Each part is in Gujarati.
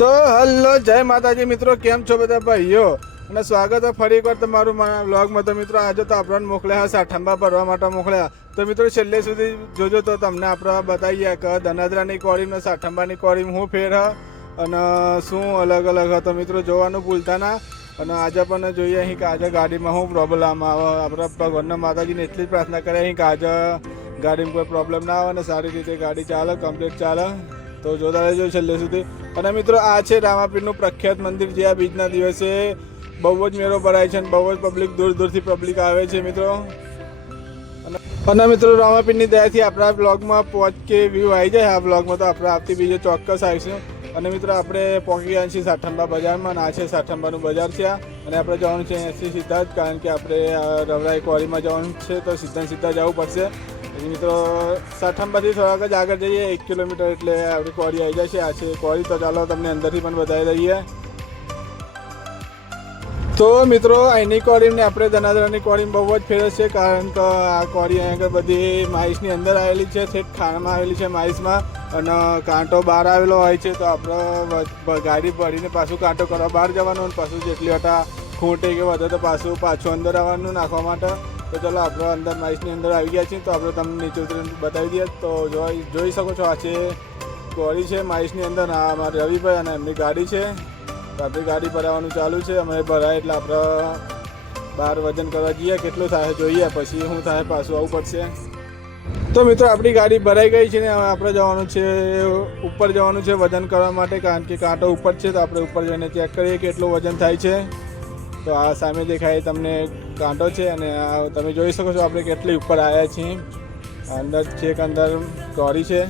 તો હલો જય માતાજી મિત્રો, કેમ છો બધા ભાઈઓ? અને સ્વાગત છે ફરી એકવાર તમારું મારા વ્લોગમાં. તો મિત્રો આજે તો આપણને મોકલ્યા સાઠંબા ભરવા માટે મોકલ્યા. તો મિત્રો છેલ્લે સુધી જોજો તો તમને આપણે બતાવીએ કે ધનાદરાની કોળીમ ને સાઠંબાની કોળીમ હું ફેર અને શું અલગ અલગ હતો. મિત્રો જોવાનું ભૂલતા ના. અને આજે પણ જોઈએ અહીં કે આજે ગાડીમાં શું પ્રોબ્લેમ આવે. આપણે ભગવાનના માતાજીને એટલી જ પ્રાર્થના કરીએ અહીં કે આજે ગાડીમાં કોઈ પ્રોબ્લેમ ના આવે અને સારી રીતે ગાડી ચાલે, કમ્પ્લીટ ચાલે. તો જોતા રહેજો છેલ્લે સુધી. અને મિત્રો આ છે રામાપીરનું પ્રખ્યાત મંદિર, જે આ બીજના દિવસે બહુ જ મેળો ભરાય છે અને બહુ જ પબ્લિક દૂર દૂરથી પબ્લિક આવે છે મિત્રો. અને મિત્રો રામાપીરની દયાથી આપણા બ્લોગમાં 5K વ્યૂ આવી જાય આ બ્લોગમાં, તો આપણે આવતી બીજે ચોક્કસ આવીશું. અને મિત્રો આપણે પહોંચી ગયા છીએ સાઠંબા બજારમાં. આ છે સાઠંબાનું બજાર છે અને આપણે જવાનું છે અહીંયાથી સીધા જ, કારણ કે આપણે રવરાઈ કોરીમાં જવાનું છે તો સીધા જવું પડશે. મિત્રો સાઠંબાથી થોડાક જ આગળ જઈએ 1 કિલોમીટર એટલે આપણી કોરી આવી જાય છે. આ છે કોરી. તો ચાલો તમને અંદરથી પણ બતાવી દઈએ. તો મિત્રો અહીંની કોરીમને આપણે ધનાદરાની કોરીમ બહુ જ ફેરસ છે, કારણ કે આ કોરી અહીં આગળ બધી માઈસની અંદર આવેલી છે, છેક ખાણમાં આવેલી છે માઈસમાં. અને કાંટો બહાર આવેલો હોય છે, તો આપણે ગાડી ભરીને પાછું કાંટો કરવા બહાર જવાનું અને પાછું જેટલી હટા ખૂંટે કે વધે તો પાછું અંદર આવવાનું નાખવા માટે. તો ચાલો આપણે અંદર માઈસની અંદર આવી ગયા છીએ, તો આપણે તમને નીચે ઉતરીને બતાવી દઈએ. તો જોઈ શકો છો આ છે કોરી છે માઈસની અંદર. આ અમારે રવિભાઈ અને એમની ગાડી છે. તો આપણી ગાડી ભરાવાનું ચાલુ છે. અમે ભરાય એટલે આપણે બહાર વજન કરવા જઈએ કેટલું થાય જોઈએ, પછી શું થાય પાછું આવવું પડશે. તો મિત્રો આપણી ગાડી ભરાઈ ગઈ છે ને હવે આપણે જવાનું છે ઉપર, જવાનું છે વજન કરવા માટે, કારણ કે કાંટો ઉપર છે. તો આપણે ઉપર જઈને ચેક કરીએ કેટલું વજન થાય છે. તો આ સામે દેખાય તમને કાંટો છે અને તમે જોઈ શકો છો આપણે કેટલી ઉપર આવ્યા છીએ. અંદર છેક અંદર કોરી છે.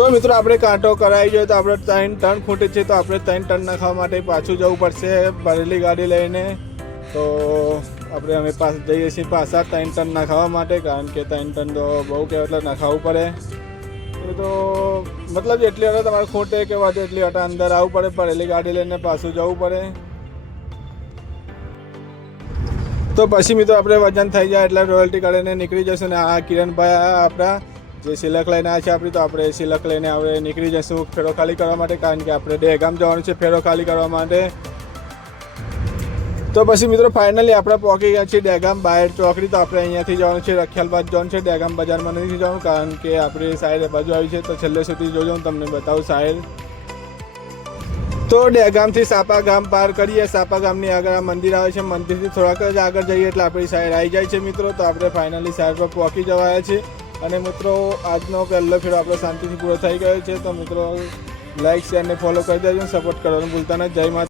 તો મિત્રો આપણે કાંટો કરાવી જોઈએ તો આપણે 3 ટન ખૂટે છે, તો આપણે 3 ટન નાખવા માટે પાછું જવું પડશે ભરેલી ગાડી લઈને. તો આપણે અમે જઈએ છીએ પાછા 3 ટન નાખવા માટે, કારણ કે 3 ટન તો બહુ કહેવાય એટલે નાખાવવું પડે. એ તો મતલબ જેટલી હટા તમારે ખૂટે કે વધે એટલી હટા અંદર આવવું પડે, ભરેલી ગાડી લઈને પાછું જવું પડે. તો પછી મિત્રો આપણે વજન થઈ જાય એટલે રોયલ્ટી કાઢીને નીકળી જશું. ને આ કિરણભાઈ આપણા જે સિલક લઈને આવ્યા છે આપણી, તો આપણે સિલક લઈને આપણે નીકળી જઈશું ફેરો ખાલી કરવા માટે, કારણ કે આપણે દહેગામ જવાનું છે ફેરો ખાલી કરવા માટે. તો પછી મિત્રો ફાઇનલી આપણે પહોંચી ગયા છીએ દહેગામ બહાર ચોકડી. તો આપણે અહીંયાથી જવાનું છે રખિયાલબાદ જવાનું છે, દહેગામ બજારમાં નથી જવાનું, કારણ કે આપણી સાઈડ બાજુ આવી છે. તો છેલ્લે સુધી જોજો, હું તમને બતાવું સાઈડ. તો દહેગામથી સાપા ગામ પાર કરીએ. સાપા ગામની આગળ આ મંદિર આવે છે, મંદિરથી થોડાક જ આગળ જઈએ એટલે આપણી સાઈડ આવી જાય છે મિત્રો. તો આપણે ફાઇનલી સાઈડ પર પહોંચી જવાયા છીએ. અને મિત્રો આજનો પહેલો ફેરો આપણો શાંતિથી પૂરો થઈ ગયો છે. તો મિત્રો લાઈક, શેર અને ફોલો કરી દેજો, સપોર્ટ કરવાનું ભૂલતા નહીં. જય માતા.